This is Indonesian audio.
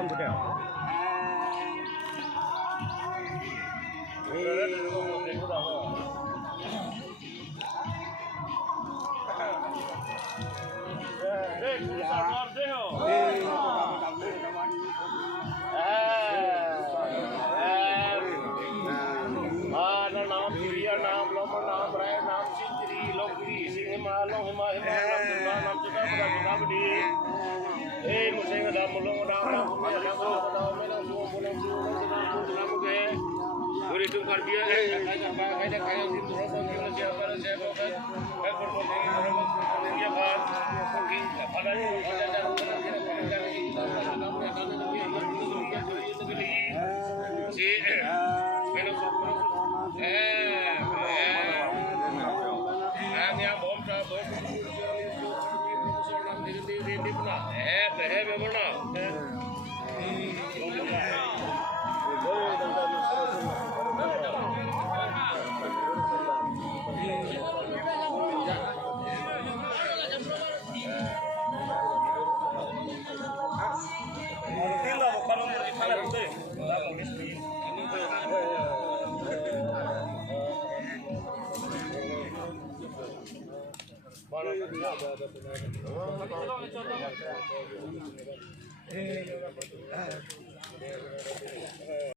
Salam budaya. Naam Piriya, naam Lama, naam Raya, naam Sintri, Lokri, Singhima, Longhima, Hima, naam Durga, naam Cita, Budi. Museng ada mulung ada orang punya ada orang mana semua pulang pulang ke beri tungkar dia kaya di turun bagi siapa siapa kan berpotensi orang dia kan mungkin pada si yang bom di mana? Bagaimana?